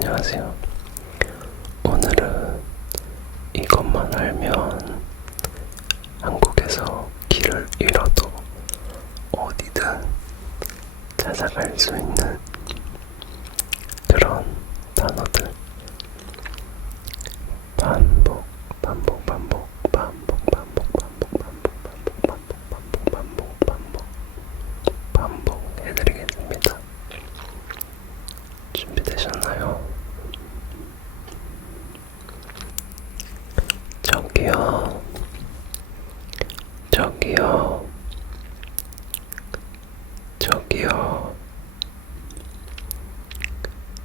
안녕하세요. 오늘은 이것만 알면 한국에서 길을 잃어도 어디든 찾아갈 수 있는 그런 단어들 반복 해드리겠습니다. 준비되셨나요? 저기요, 저기요, 저기요,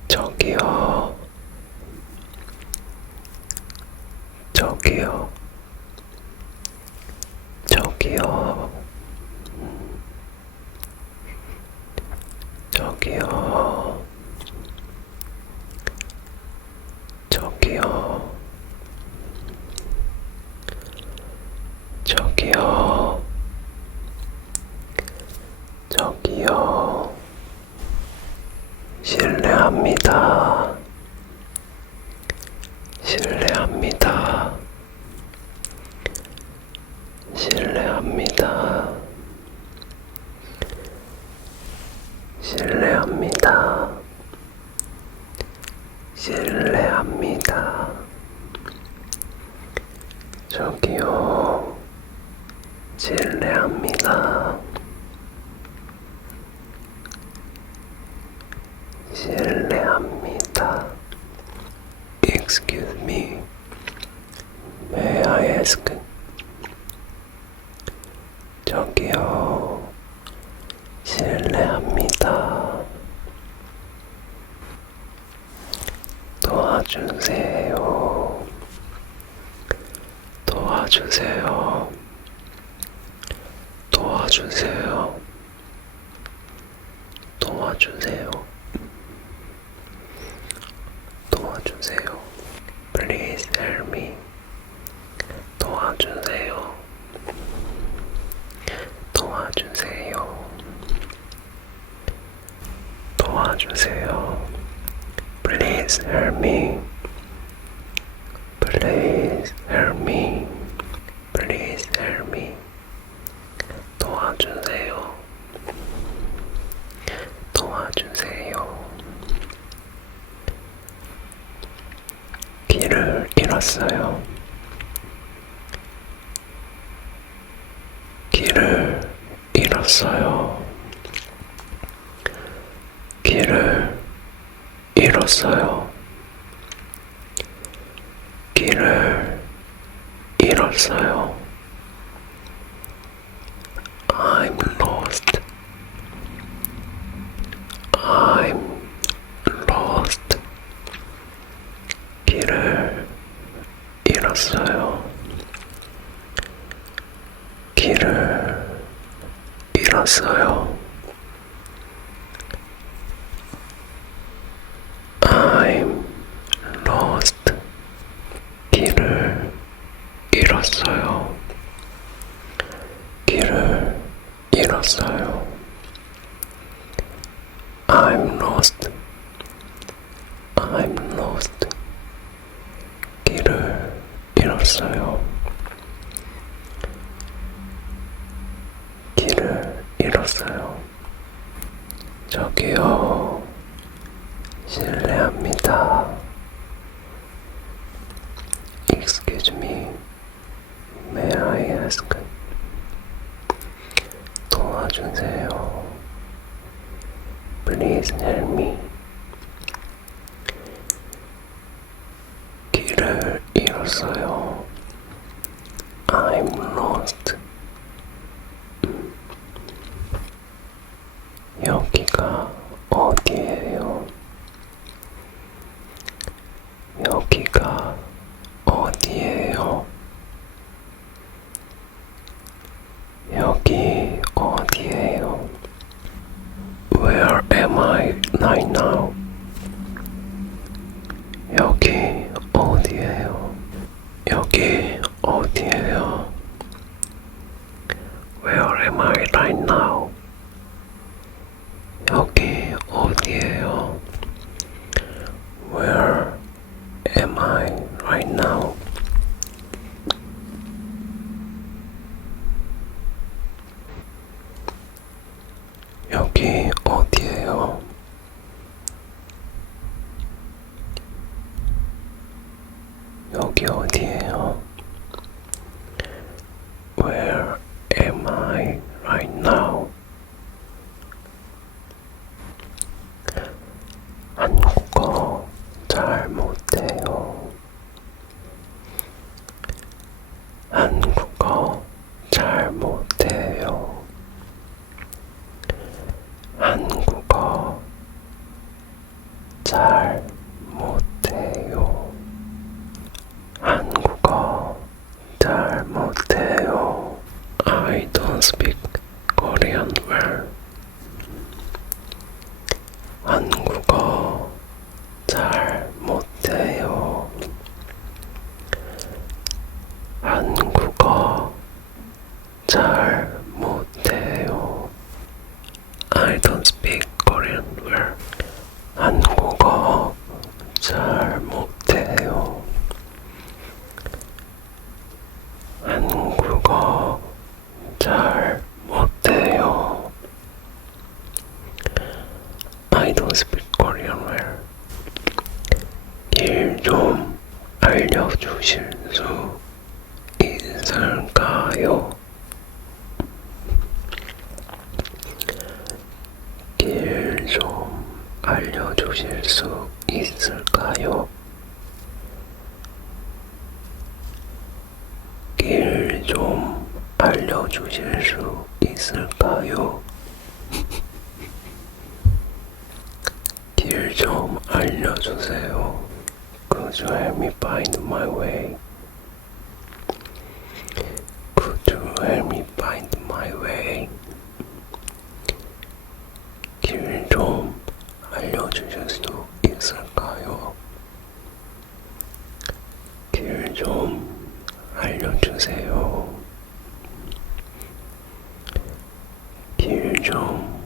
저기요, 저기요, 저기요, 저기요, 저기요, 저기요, 저기요, 실례합니다. 실례합니다. 실례합니다. 실례합니다. 실례합니다. 저기요, 실례합니다. 실례합니다. Excuse me. May I ask? 저기요, 실례합니다. 도와주세요. 도와주세요. 도와주세요. 도와주세요. 도와주세요. Please help me. 도와주세요. 도와주세요. 도와주세요. Please help me. Please help me. Please help me. 도와주세요. 도와주세요. 길을 잃었어요. 길을 잃었어요. 길을 잃었어요. 길을 잃었어요. I'm lost. I'm lost. 길을 잃었어요. 길을 잃었어요. I'm lost. 길을 잃었어요. 길을 잃었어요. I'm lost. I'm lost. 길을 잃었어요. 길을 잃었어요. 저기요, 실례합니다. Excuse me. May I ask? 도와주세요. Please help me. 길을 잃었어요. I'm lost. 여기가 어디예요? 여기가 어디예요? 여기 어디예요? Where am I right now? 여기 어디예요? 여기 어디예요? Where am I right now? 여기 어디예요? Where am I right now? 여기 어디예요? 여기 어디예요? Where am I right now? 한국어 잘 못해요. 한국어 잘 못해요. 한국어 잘 못해요. 한국어 잘 못해요. I don't speak Korean well. 한국어 잘 못해요. 한국어 잘 못해요. I don't speak Korean well. 한국어 잘 못해요. 한국어 잘 못해요. I don't speak Korean well. 길 좀 알려주실 수 있을까요? 길 좀 알려주실 수 있을까요? 길 좀 알려주실 수 있을까요? 길 좀 알려주세요. Could you help me find my way? Could you help me find my way? 길 좀 알려주실 수 있을까요? 길 좀 알려주세요. 길 좀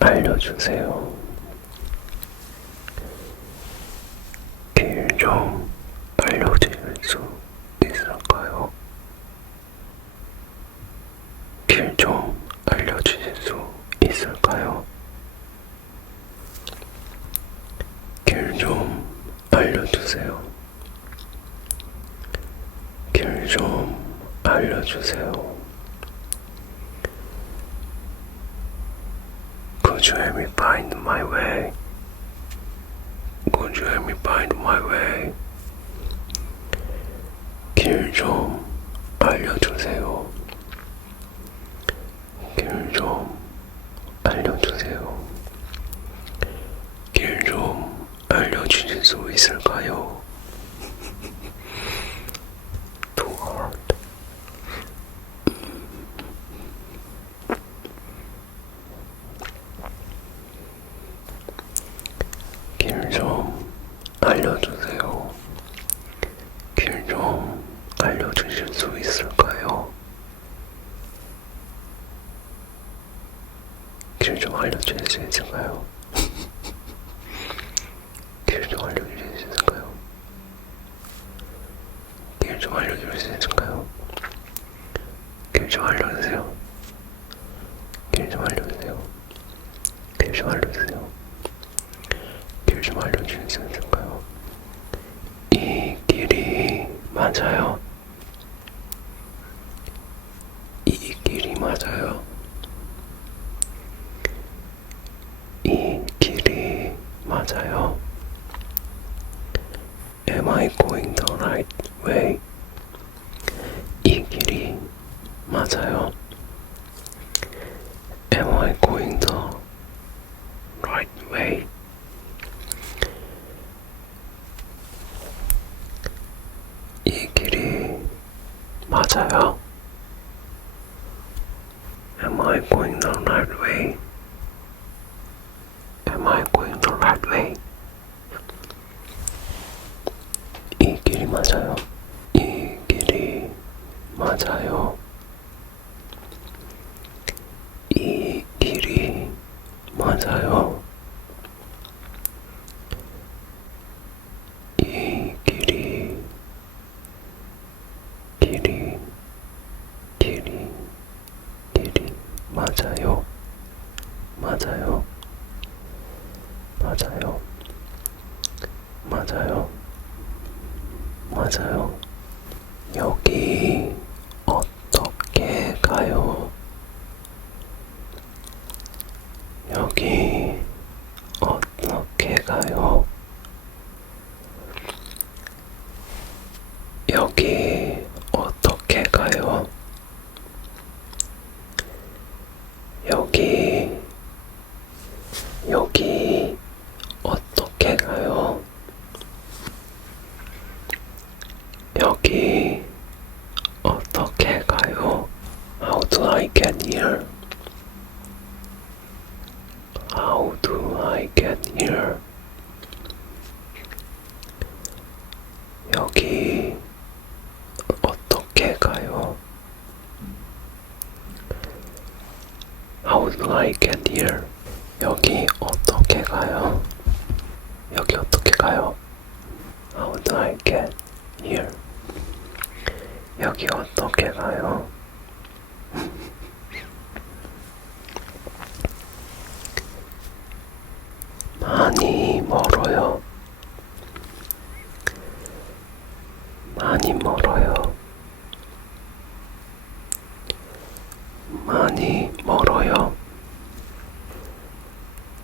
알려주세요. 길 좀 알려주실 수 있을까요? 길 좀 알려주실 수 있을까요? 길 좀 알려주세요. 길 좀 알려주세요. Could you help me find my way? Could you help me find my way? 길 좀 알려주세요. 길 좀 알려주세요. 길 좀 알려주실 수 있을까요? Too hard. 길 좀 알려주세요. 길 좀 알려주실 수 있을까요? 길 좀 알려주실 수 있을까요? 길 좀 알려주실 수 있을까요? 길 좀 알려주실 수 있을까요? 길 좀 알려주세요. 길 좀 알려주세요. 길 좀 알려주세요. 길 좀 알려주실 수 있을까요? 이 길이 맞아요? 이 길이 맞아요? 이 길이 맞아요? Am I going the right way? 이 길이 맞아요? Am I going the right way? 이 길이 맞아요? Am I going the right way? Am I going the right way? 이 길이 맞아요? 이 길이 맞아요? 이 길이 맞아요? 이 맞아요. 맞아요. 여기 어떻게 가요? 여기 어떻게 가요? 여기 어떻게 가요? 여기 어떻게 가요? 여기 어떻게 가요? How do I get here? How do I get here? 여기 어떻게 가요? How do I get here? 여기 어떻게 가요? 여기 어떻게 가요? How do I get here? 여기 어떻게 가요? 많이 멀어요. 많이 멀어요. 많이 멀어요.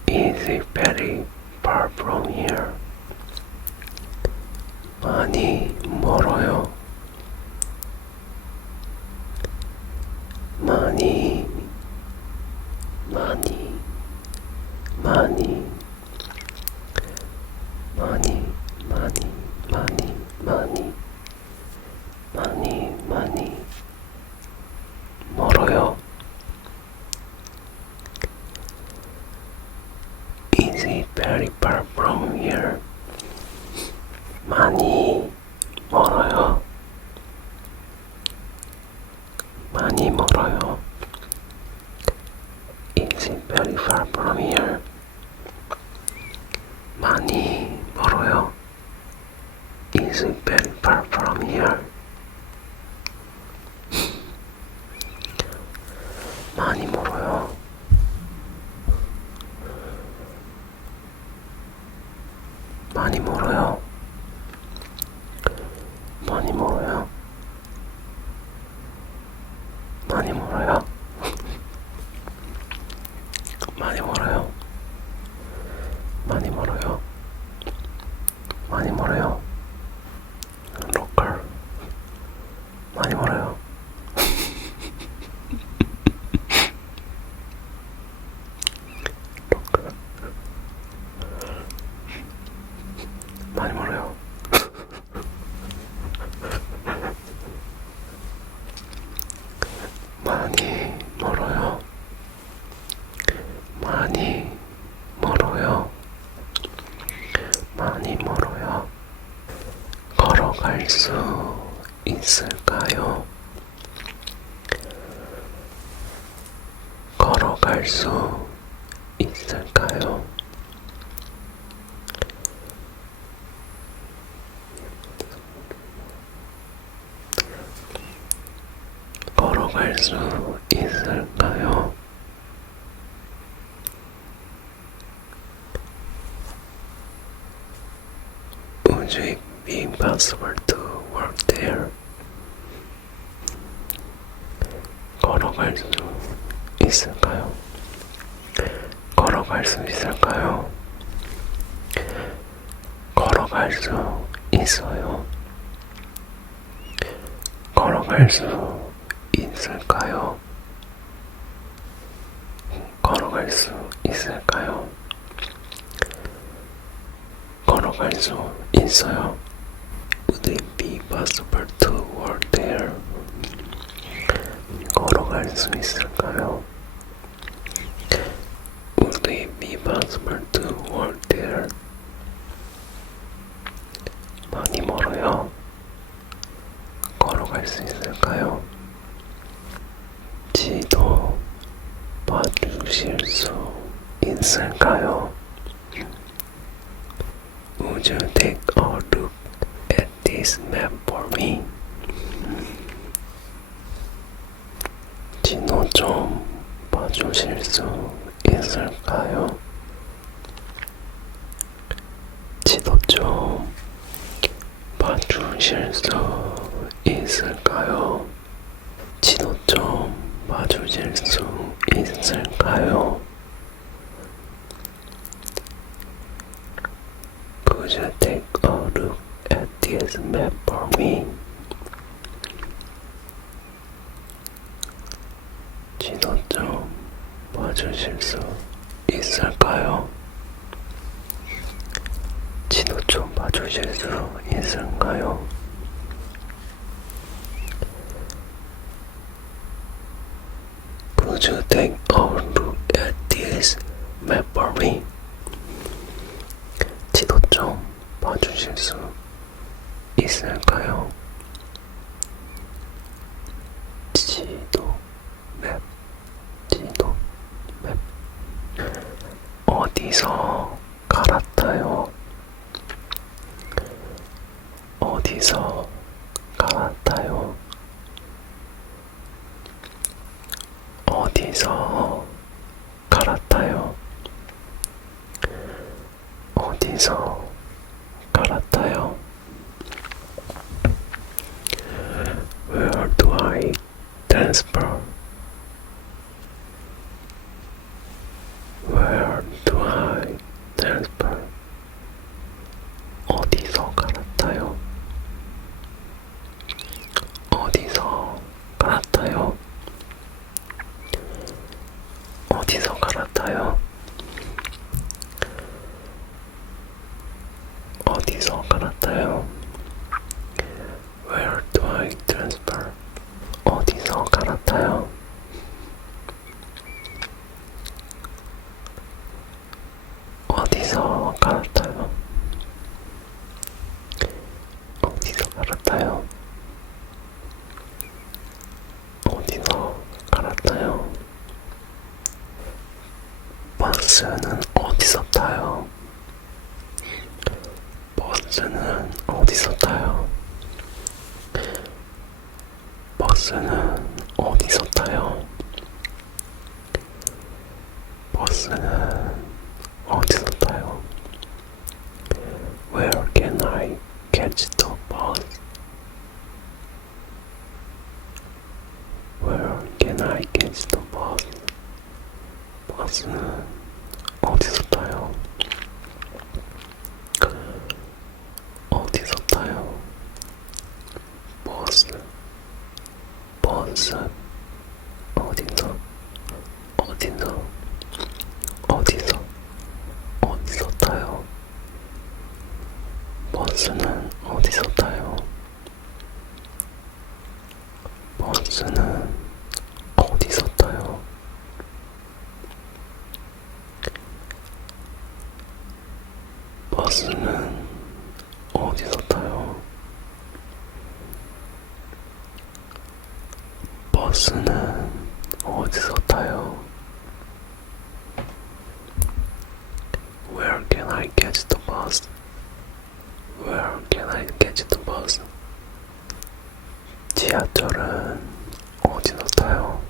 Is it very far from here? 많이 멀어요. 많이 많이 많이 많이 많이 많이 많이 많이 많이 멀어요. Is it very far from here? 많이 멀어요. 많이 멀어요. Is it very far from here? 많이 멀어요. Is it very far from here? 많이 멀어요. 많이 멀어요. 많이 멀어요. 많이 멀어요. 많이 멀어요. 많이 멀어요. 많이 멀어요. 로컬. 많이 멀어요. 로컬. 많이 멀어요. 많이 멀어요. 많이 멀어요. 많이 멀어요. 걸어갈 수 있을까요? 걸어갈 수 있을까요? 걸어갈 수 있을까요? Would it be impossible to work there? 걸어갈 수 있을까요? 걸어갈 수 있을까요? 걸어갈 수 있어요. 걸어갈 수 있을까요? 걸어갈 수 있을까요? 걸어갈 수 있어요. Would it be possible to walk there? 걸어갈 수 있을까요? Would it be possible to walk there? 많이 멀어요. 걸어갈 수 있을까요? 지도 봐주실 수 있을까요? Would you take a look at this map for me? 지도 좀 봐주실 수 있을까요? 지도 좀 봐주실 수 있을까요? 지도 좀 봐주실 수 있을까요? Could you take a look at this map for me? 지도 좀 봐주실 수 있을까요? 지도 좀 봐주실 수 있을까요? Could you take a look at this map for me? 지도 좀 봐주실 수 있을까요? 지도, 맵, 지도, 맵. 어디서 갈아타요? 어디서 갈아타요? 어디서 갈아타요? 어디서 갈아타요? Where do I transfer? Where do I transfer? 어디서 갈아타요? 어디서 갈아타요? 어디서 갈아타요? 어디서 갈아타요? Where do I transfer? 어디서 갈아타요? 어디서 갈아타요? 어디서 갈아타요? 어디서 갈아타요? 버스는 어디서 타요? 버스는 어디서 타요? 버스는 어디서 타요? 버스는 어디서 타요? Where can I catch the bus? Where can I catch the bus? 버스는 어디서 타요? 어디서 타요? 버스, 버스, 어디서, 어디서, 어디서, 어디서 타요? 버스는 어디서 타요? 버스는 어디서 타요? 버스는 어디서 타요? 버스는 어디서 타요? Where can I catch the bus? Where can I catch the bus? 지하철은 어디서 타요?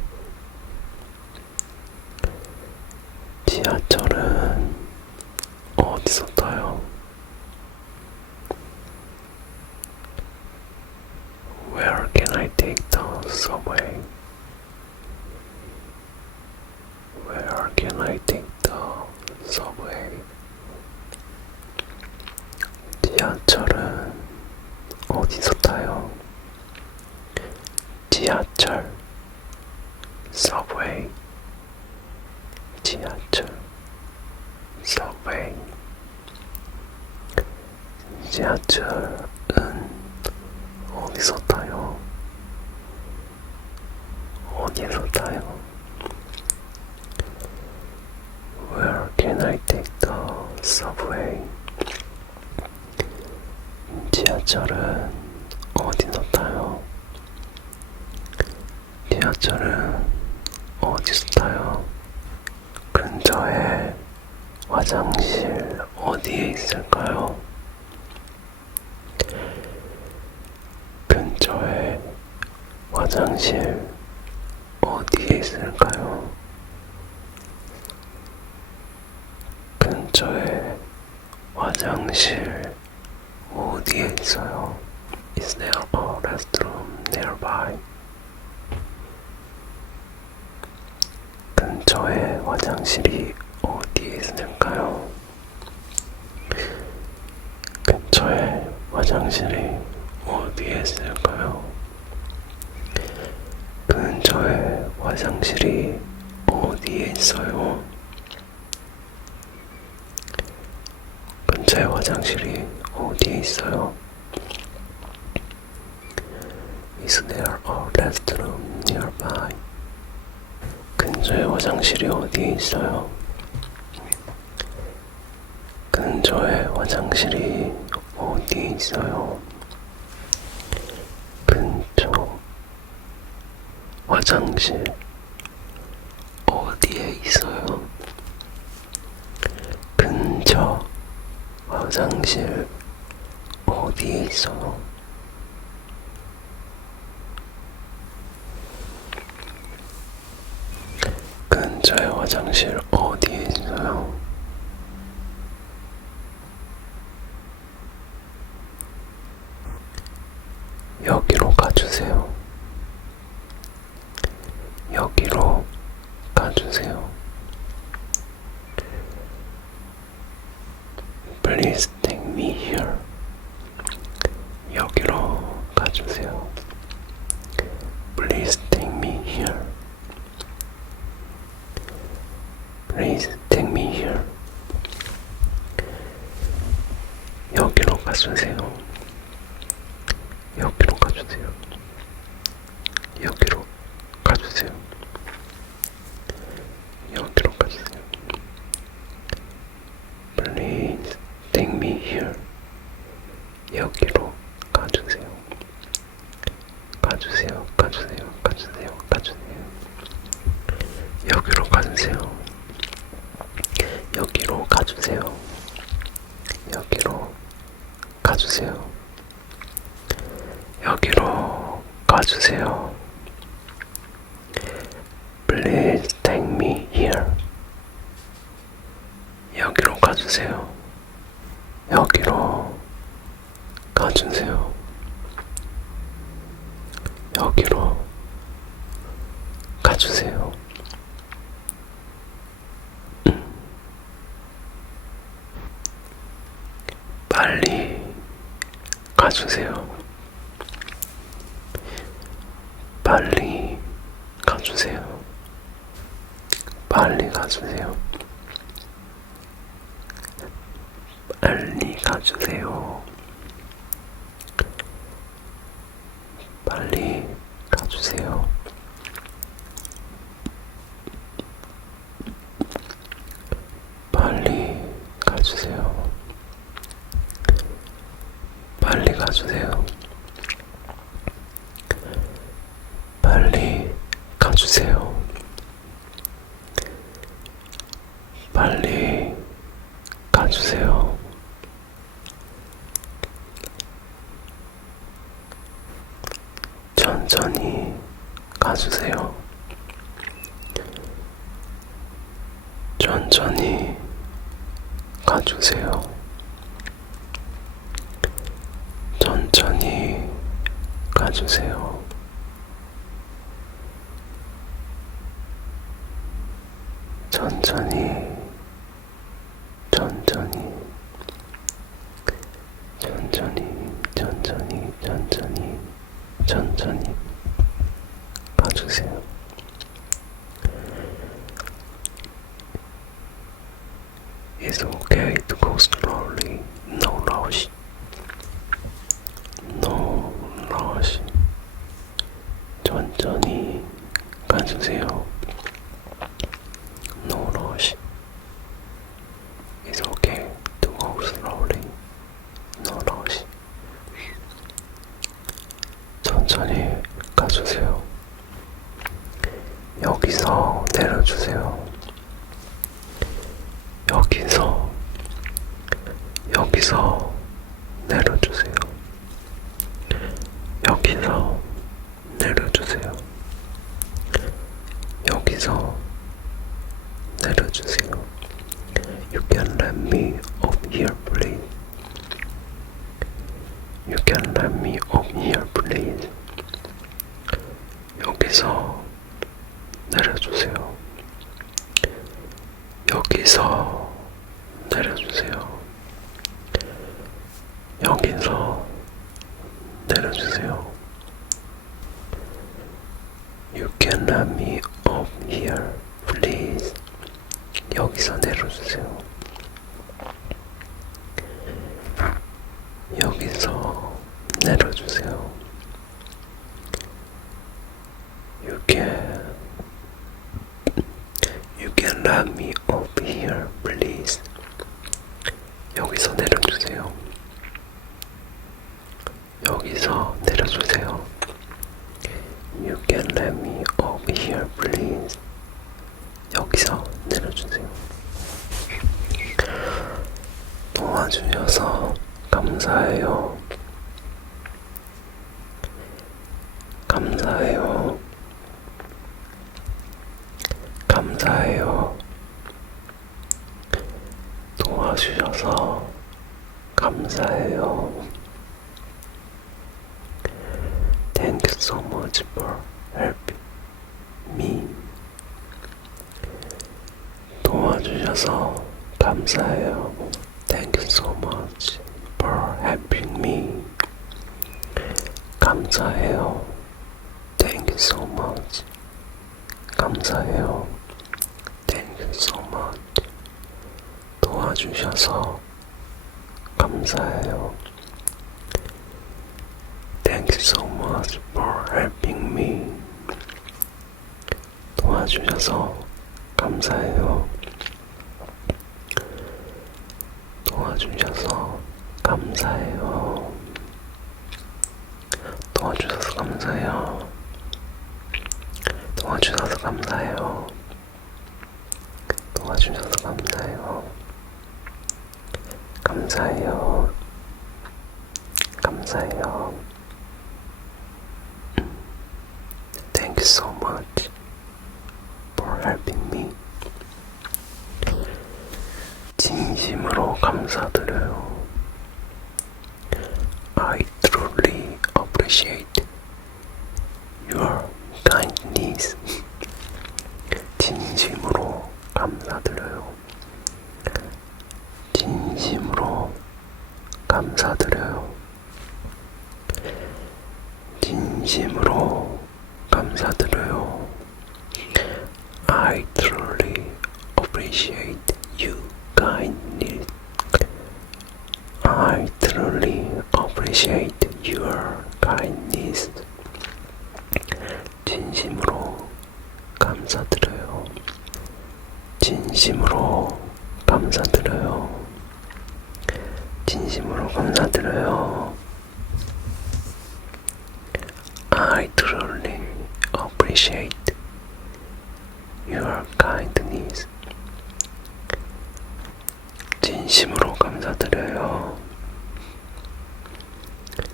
지하철은 어디서 타요? Where can I take the subway? Where can I take the subway? 지하철은 어디서 타요? 지하철, subway, 지하철, subway. 지하철은 어디서 타요? 어디서 타요? Where can I take the subway? 지하철은 어디서 타요? 지하철은 어디서 타요? 근처에 화장실 어디에 있을까요? 근처에 화장실 어디에 있을까요? 근처에 화장실 어디에 있어요? Is there a restroom nearby? 근처에 화장실이 어디에 있을까요? 근처에 화장실이 어디에 있을까요? 근처에 화장실이 어디에 있어요? 근처에 화장실이 어디에 있어요? Is there a restroom nearby? 근처에 화장실이 어디에 있어요? 근처에 화장실이 어디에 있어요? 근처 화장실 어디에 있어요? 근처 화장실 어디에 있어요? 근처에 화장실 어디에 있어요? 여기로 가주세요. 여기로 가주세요. Please take me here. 여기로 가주세요. Please take me here. Please take me here. 여기로 가주세요. 여기로 가주세요. 여기로 가주세요. 여기로 가주세요. Please take me here. 여기로 가주세요. 가주세요. 가주세요. 가주세요. 가주세요. 여기로 가주세요. 여기로 가주세요. 여기로 가주세요. 여기로 가주세요. Please take me here. 여기로 가주세요. 여기로 가주세요. 여기로 가주세요. 빨리 가주세요. 빨리 가주세요. 빨리 가주세요. 빨리 가주세요. 빨리 가주세요. 빨리 가주세요. 빨리 가주세요. 빨리 가주세요. 빨리 가주세요. 천천히 가주세요. 천천히 가주세요. 천천히 가주세요. 천천히, 천천히, 천천히, 천천히, 천천히, 천천히 가주세요. It's okay to go slowly. No rush. No rush. 천천히 가주세요. No rush. It's okay to go slowly. No rush. 천천히 가주세요. 여기서 내려주세요. 여기서 내려주세요. 여기서 내려주세요. 여기서 내려주세요. You can let me up here, please. You can let me up 여기서 내려주세요. 여기서 내려주세요. 여기서 내려주세요. You can let me up here, please. 여기서 내려주세요. 여기서 내려주세요. You can let me up here, please. 여기서 내려주세요. 여기서 내려주세요. You can let me up here, please. 여기서 내려주세요. 도와주셔서 감사해요. 감사해요. 감사해요. 도와주셔서 감사해요. Thank you so much for helping me. 도와주셔서 감사해요. Thank you so much for helping me. 감사해요. Thank you so much. 감사해요. Thank you so much. 도와주셔서 감사해요. Thank you so much for helping me. 도와주셔서 감사해요. 도와주셔서 감사해요. 도와주셔서 감사해요. 도와주셔서 감사해요. 도와주셔서 감사해요. 감사해요. 감사해요. Thank you so much for helping me. 진심으로 감사드려요. I truly appreciate your kindness. 진심으로 감사드려요. 진심으로 감사드려요. 진심으로 감사드려요. I truly appreciate you kindness. I truly appreciate your kindness. 진심으로 감사드려요. 진심으로 감사드려요. 진심으로 감사드려요. I truly appreciate your kindness. 진심으로 감사드려요.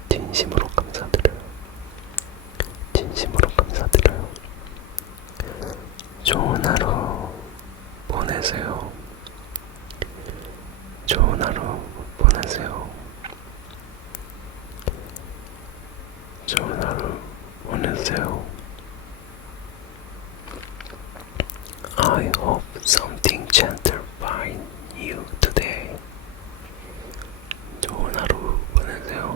진심으로 감사드려요. 진심으로 감사드려요. 좋은 하루 보내세요. 좋은 하루 보내세요. 좋은 하루 보내세요. I hope something gentle find you today. 좋은 하루 보내세요.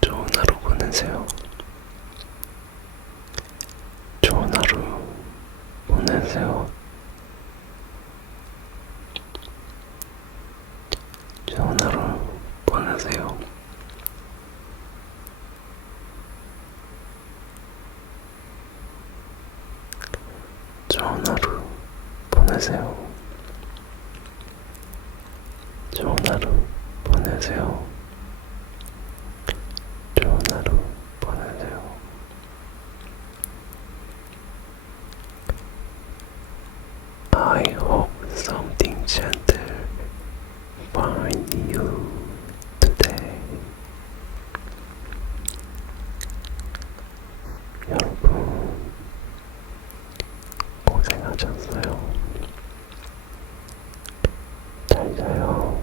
좋은 하루 보내세요. 좋은 하루 보내세요. 좋은 하루 보내세요. 좋은 하루 보내세요. 좋은 하루 보내세요. 좋은 하루 보내세요. I hope something gentle find you today. 여러분 고생하셨어요. 잘 자요.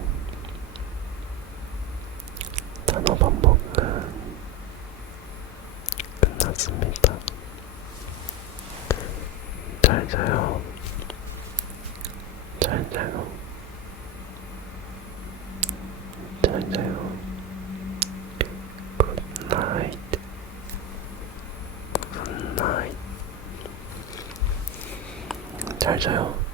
같습니다. 잘 자요. 잘 자요. 잘 자요. Good night. Good night. 잘 자요.